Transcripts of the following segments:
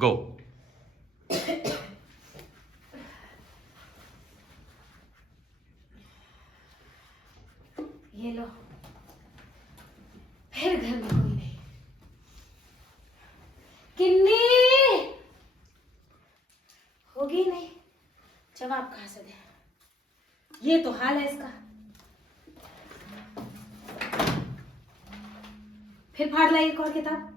गो। ये लो, फिर घर में कोई नहीं। किन्नी होगी नहीं, जवाब कहां से दे? ये तो हाल है इसका। फिर फाड़ लाई एक और किताब।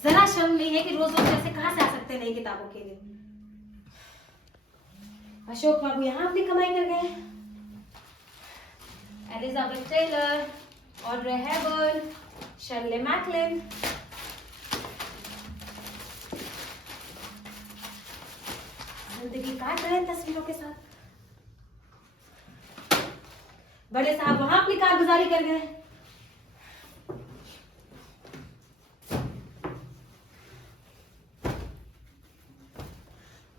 जरा शर्म नहीं है कि रोज रोज जैसे कहां से आ सकते हैं नई किताबों के लिए। अशोक बाबू यहाँ अपनी कमाई कर गए। Elizabeth Taylor, Audrey Hepburn, Shirley MacLaine, जिंदगी काट रहे हैं तस्वीरों के साथ। बड़े साहब वहां अपनी कारगुजारी कर गए।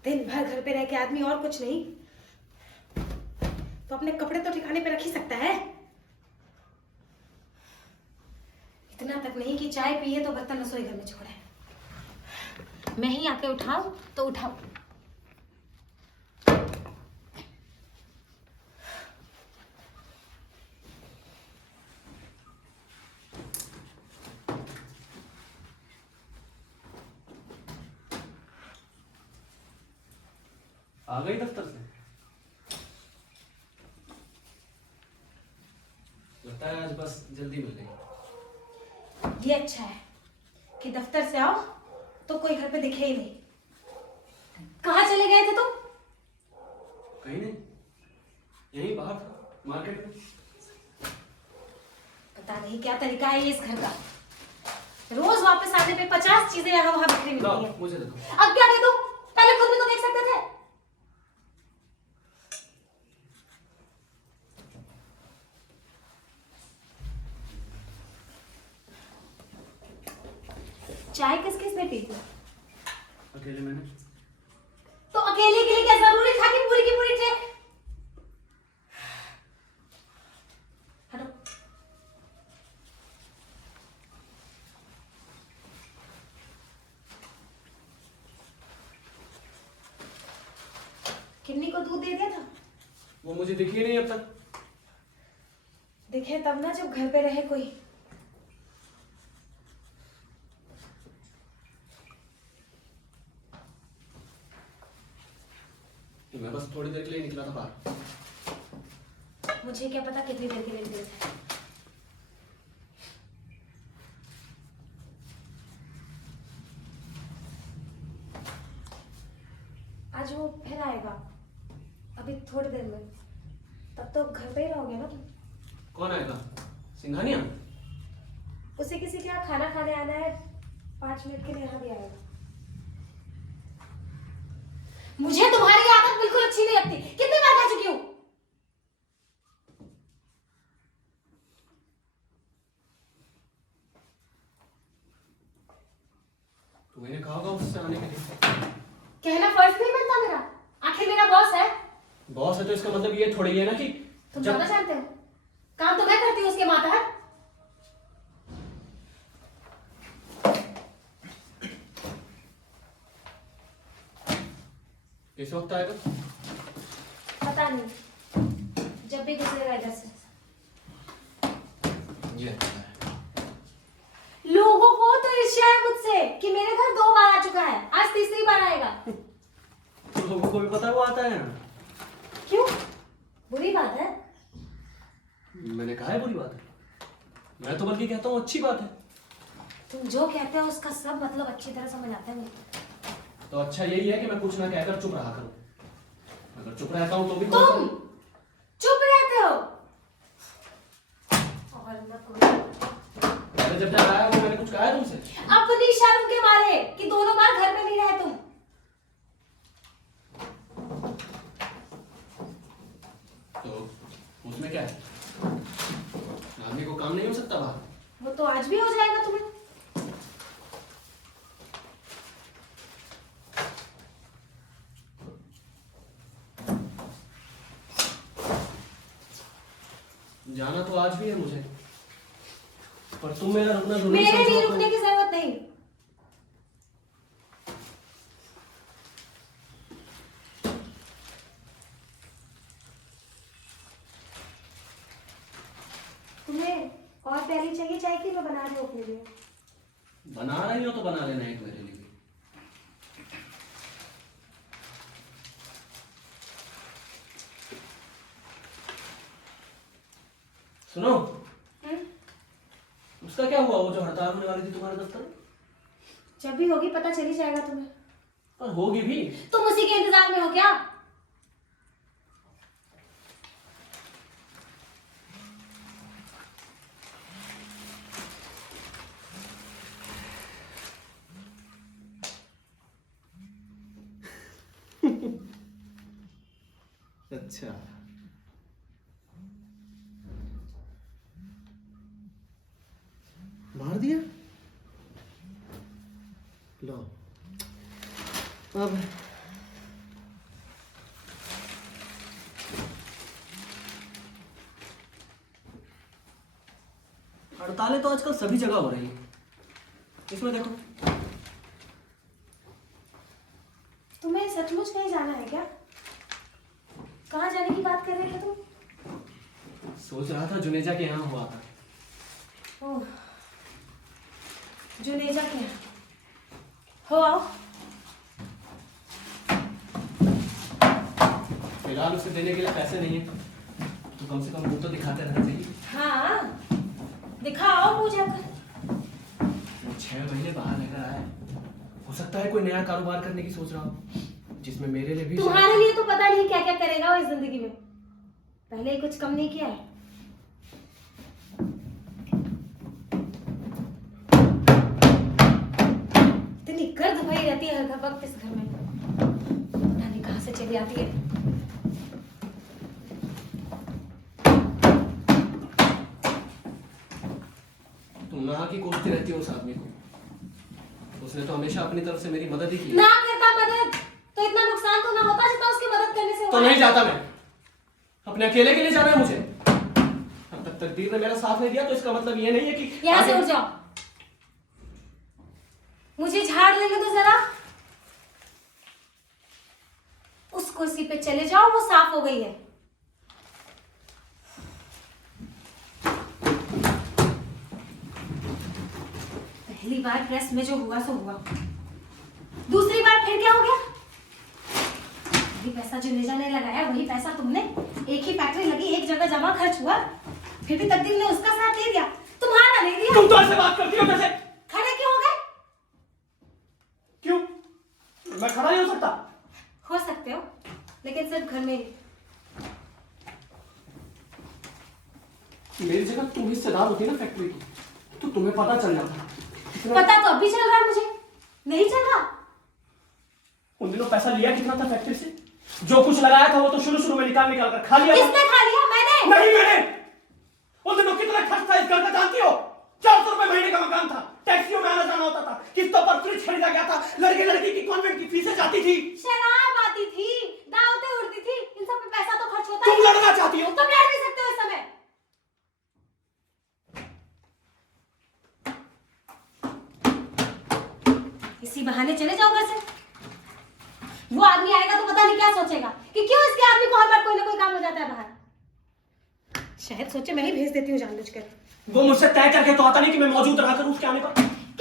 दिन भर घर पे रह के आदमी और कुछ नहीं तो अपने कपड़े तो ठिकाने पे रख ही सकता है। इतना तक नहीं कि चाय पिए तो बर्तन रसोई घर में छोड़े। मैं ही आके उठाऊं तो उठाऊं। आ गई दफ्तर से? लगता है आज बस जल्दी मिल गई। ये अच्छा है कि दफ्तर से आओ तो कोई घर पे दिखे ही नहीं। कहाँ चले गए थे तुम? कहीं नहीं, यहीं बाहर था, मार्केट में। पता नहीं क्या तरीका है ये इस घर का। रोज वापस आने पे 50 चीजें यहाँ वहां बिखरी मिलती हैं। मुझे देखो। अब क्या दे दूं? पहले खुद भी तो देख सकते थे। चाय किस किस ने पी थी? अकेले मैंने। तो अकेले के लिए क्या जरूरी था कि पूरी की पूरी ट्रे? हटो। किन्नी को दूध दे दिया था? वो मुझे दिखी नहीं अब तक। दिखे तब ना जब घर पे रहे कोई। मैं बस थोड़ी देर के लिए निकला था बाहर। मुझे क्या पता कितनी देर के लिए निकले थे। आज वो फिर आएगा, अभी थोड़ी देर में। तब तो घर पे ही रहोगे ना तुम? कौन आएगा? सिंघानिया? उसे किसी के यहाँ खाना खाने आना है, 5 मिनट के लिए यहाँ भी आएगा। मुझे तुम्हारी आदत बिल्कुल अच्छी नहीं लगती। कितनी बार कह चुकी हूँ? तो मैंने कहा होगा उससे आने के लिए। कहना फर्ज नहीं बनता मेरा? आखिर मेरा बॉस है। बॉस है तो इसका मतलब ये थोड़ी है ना कि तुम ज्यादा जानते हो। काम तो मैं करती हूँ उसके मातहत। इस वक्त आएगा? पता नहीं, जब भी गुजरेगा इधर से। ये लोगों को तो ईर्ष्या है मुझसे कि मेरे घर 2 बार आ चुका है, आज तीसरी बार आएगा। तो लोगों को भी पता है वो आता है। क्यों? बुरी बात है? मैंने कहा है बुरी बात है? मैं तो बल्कि कहता हूँ अच्छी बात है। तुम जो कहते हो उसका सब मतलब अच्छी तरह समझ आता है मुझे। तो अच्छा यही है कि मैं कुछ ना कहकर चुप रहा करूं। अगर चुप रहता हूं तो भी तुम चुप रहते हो। और न मैंने जब तक आया तो मैंने कुछ कहा है तुमसे? अपनी शर्म के मारे कि दोनों बार घर में नहीं रहे तुम। तो उसमें क्या है? आदमी को काम नहीं हो सकता बाहर? वो तो आज भी हो जाएगा तुम्हें। जाना तो आज भी है मुझे, पर तुम मेरा रुकना जरूरी मेरे लिए समझो। रुकने की जरूरत नहीं। और प्याली चाहिए चाय की? मैं बना रही हूँ अपने लिए। बना रही हो तो बना लेना एक मेरे लिए। सुनो, उसका क्या हुआ, वो जो हड़ताल होने वाली थी तुम्हारे दफ्तर में? जब भी होगी पता चल ही जाएगा तुम्हें। पर होगी भी। तुम उसी के इंतजार में हो क्या? अच्छा, मार दिया? लो अब हड़तालें तो आजकल सभी जगह हो रही है। इसमें देखो। तुम्हें सचमुच कहीं जाना है क्या? कहाँ जाने की बात कर रहे थे तुम? सोच रहा था जुनेजा के यहाँ हुआ था। ओह, जुनेजा के यहाँ हो आओ। फिलहाल उसे देने के लिए पैसे नहीं है, तो कम से कम मुंह तो दिखाते रहना चाहिए। हाँ, दिखाओ मुझे जाकर। वो 6 महीने बाहर लेकर आया, हो सकता है कोई नया कारोबार करने की सोच रहा हो, जिसमें मेरे लिए भी। तुम्हारे लिए तो पता नहीं क्या क्या करेगा वो इस जिंदगी में। पहले ही कुछ कम नहीं किया है। इतनी गर्द भरी रहती है हर वक्त इस घर में, पता नहीं कहाँ से चली आती है। तुम ना की कोसती रहती हो उस आदमी को। उसने तो हमेशा अपनी तरफ से मेरी मदद ही की। ना करता मदद तो इतना नुकसान तो ना होता जितना उसकी मदद करने से तो हुआ। नहीं जाता मैं, अपने अकेले के लिए जाना है मुझे। अब तक तकदीर ने मेरा साथ नहीं दिया, तो इसका मतलब ये नहीं है कि यहाँ से उठ जाओ। मुझे झाड़ लेने दो जरा। उस कुर्सी पे चले जाओ, वो साफ हो गई है। पहली बार प्रेस में जो हुआ सो हुआ, दूसरी बार फिर क्या हो गया? वही पैसा जो नेजा ने लगाया, वही पैसा तुमने। एक ही फैक्ट्री लगी, एक जगह जमा खर्च हुआ, फिर भी तकदीर ने उसका साथ दे दिया, तुम्हारा नहीं दिया। तुम तो ऐसे बात करती हो जैसे। खड़े क्यों हो गए? क्यों? मैं खड़ा नहीं हो सकता? हो सकते हो, लेकिन सिर्फ घर में ही। मेरी जगह तुम हिस्सेदार होती ना फैक्ट्री की, तो तुम्हें पता चल जाता। पता तो अभी चल रहा है मुझे, नहीं चल रहा? उन दिनों पैसा लिया कितना था फैक्ट्री से? जो कुछ लगाया था वो तो शुरू में निकाल कर खा लिया। किसने खा लिया? मैंने नहीं, मैंने। उन दिनों कितना खर्च था इस घर का जानती हो? 400 रुपए महीने का मकान था, टैक्सियों में आना जाना होता था, किस्तों पर फ्रिज खरीदा गया था, लड़के की कॉन्वेंट की फीसें जाती थी, शराब आती थी, दावतें उड़ती थी, इन सब पे पैसा तो खर्च होता है। तुम लड़ना चाहती हो? तुम लड़ भी सकते हो इस समय। इसी बहाने चले जाओ घर से। वो आदमी आएगा तो पता नहीं क्या सोचेगा कि क्यों इसके आदमी को हर बार कोई ना कोई काम हो जाता है बाहर। शायद सोचे मैं ही भेज देती हूँ जानबूझकर। वो मुझसे तय करके तो आता नहीं कि मैं मौजूद रहा करूं उसके आने पर।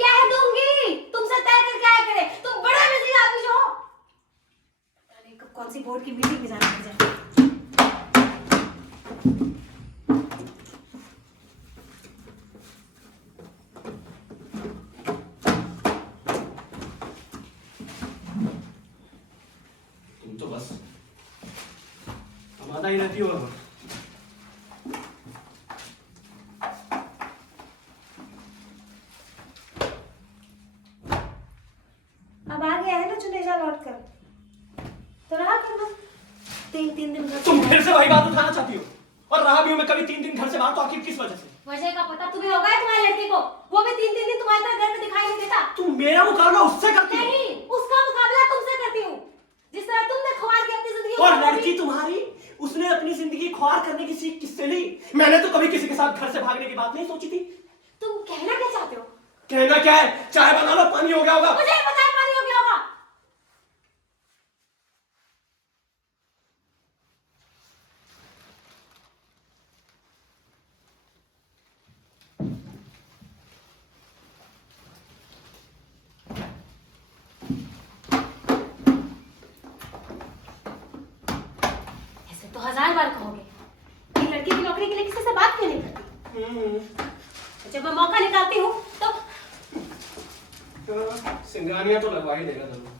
कह दूंगी, तुमसे तय करके आया करे। तुम बड़े बिजी आदमी जो हो। पता नहीं कब कौन सी बोर्ड की मीटिंग में जाना पड़ जाए। तुम तो बस हमारा ही रहती हो। अब आ गया है ना जुनेजा लौट कर, तो रहा करना। तीन दिन घर तुम फिर से वही बात उठाना चाहती हो, और रहा भी हूं मैं कभी 3 दिन घर से बाहर, तो आखिर किस वजह से? वजह का पता तुम्हें होगा है तुम्हारे लड़के को। वो भी 3 दिन तुम्हारी तरह घर में दिखाई नहीं देता। तुम मेरा मुकाबला उससे करती हो? नहीं, उसका मुकाबला तुमसे करती हूँ। जिस तरह तुमने ख्वार की अपनी जिंदगी। और लड़की तुम्हारी, उसने अपनी जिंदगी ख्वार करने की सीख किससे ली? मैंने तो कभी किसी के साथ घर से भागने की बात नहीं सोची थी। तुम कहना क्या चाहते हो? कहना क्या है? चाय बना लो, पानी हो गया होगा। मुझे ही पता है पानी हो गया होगा। 1000 बार कहोगे कि लड़की की नौकरी के लिए किसी से बात क्यों नहीं करती। जब मैं मौका निकालती हूँ तो सिंगानिया तो लगवा ही देगा जरूर,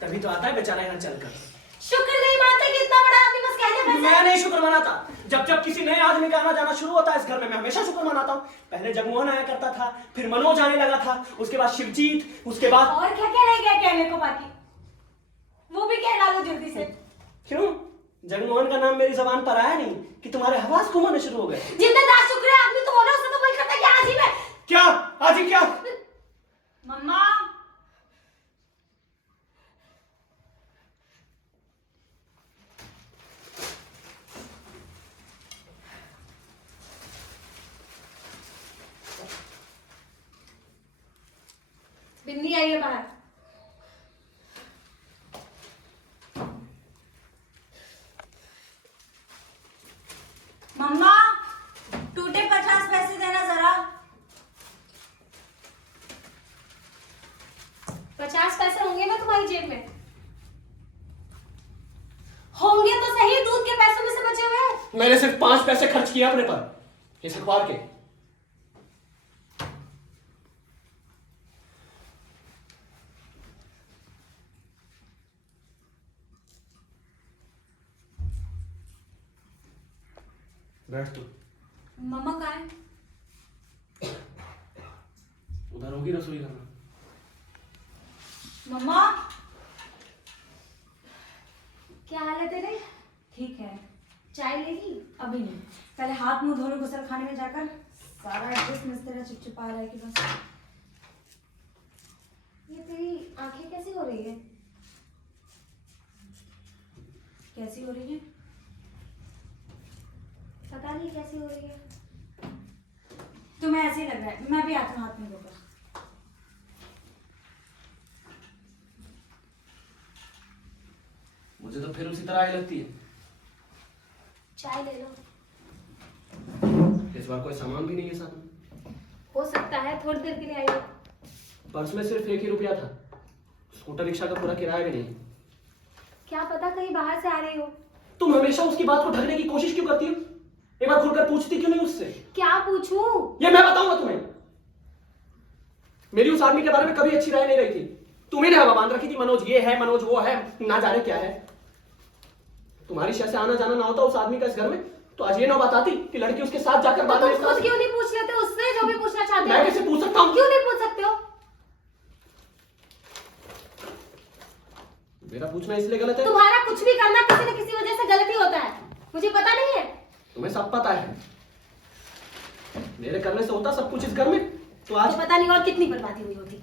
तभी तो आता है बेचारा यहाँ चलकर। शुक्र नहीं मानते कि इतना बड़ा आदमी बस कहने पे मैं नहीं शुक्र मनाता। जब जब किसी नए आदमी का आना जाना शुरू होता है इस घर में, मैं हमेशा शुक्र मनाता हूँ। पहले जगमोहन आया करता था, फिर मनोज आने लगा था, उसके बाद शिवजीत, उसके बाद और क्या क्या रह गया कहने को बाकी, वो भी कह डालो जल्दी से। क्यों जगमोहन का नाम मेरी जबान पर आया नहीं कि तुम्हारे हवास घूमने शुरू हो गए? जितना दास शुक्र है आदमी तो बोला, उससे तो वही करता है कि आज ही मैं। क्या आज ही क्या? मम्मा बिन्नी आई है बाहर। मम्मा टूटे 50 पैसे देना जरा। 50 पैसे होंगे ना तुम्हारी जेब में? होंगे तो सही, दूध के पैसों में से बचे हुए हैं। मैंने सिर्फ 5 पैसे खर्च किए अपने पर इस अखबार के। बैठ तू। मम्मा कहाँ है? उधर होगी रसोई घर में। मम्मा क्या हाल है तेरे? ठीक है, चाय लेगी? अभी नहीं, पहले हाथ मुंह धोने गुसल खाने में जाकर। सारा एड्रेस मिस तेरा चिपचिपा रहा है कि बस। ये तेरी आंखें कैसी हो रही है? कैसी हो रही है? पता नहीं कैसी हो रही है। तुम्हें ऐसे ही लग रहा है, मैं भी आती हूँ हाथ में धोकर। मुझे तो फिर उसी तरह ही लगती है। चाय ले लो। इस बार कोई सामान भी नहीं है साथ में। हो सकता है थोड़ी देर के लिए आई हो। पर्स में सिर्फ 1 ही रुपया था, स्कूटर रिक्शा का पूरा किराया भी नहीं। क्या पता कहीं बाहर से आ रही हो। तुम हमेशा उसकी बात को ढकने की कोशिश क्यों करती हो? एक बार खुलकर पूछती क्यों नहीं उससे? क्या पूछूं? ये मैं बताऊंगा तुम्हें। मेरी उस आदमी के बारे में कभी अच्छी राय नहीं रही थी। तुम्हें ने हवा बांध रखी थी, मनोज ये है, मनोज वो है, ना जाने क्या है। तुम्हारी शय से आना जाना ना होता उस आदमी का इस घर में, तो आज ये ना बताती कि लड़की उसके साथ जाकर तो बाद तुम में खुद क्यों नहीं पूछ लेते उससे जो भी पूछना चाहते मैं हो? कैसे पूछ सकता हूँ? क्यों नहीं पूछ सकते हो? मेरा पूछना इसलिए गलत है? तुम्हारा कुछ भी करना किसी न किसी वजह से गलत ही होता है। मुझे पता नहीं है? तुम्हें सब पता है। मेरे करने से होता सब कुछ इस घर में, तो आज तो पता नहीं और कितनी बर्बादी हुई होती।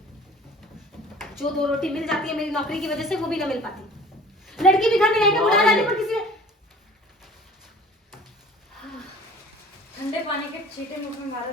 जो 2 रोटी मिल जाती है मेरी नौकरी की वजह से, वो भी ना मिल पाती। लड़की भी घर में रहकर बुढ़ा जाने पर किसी ने। ठंडे पानी के छींटे मुंह में मारो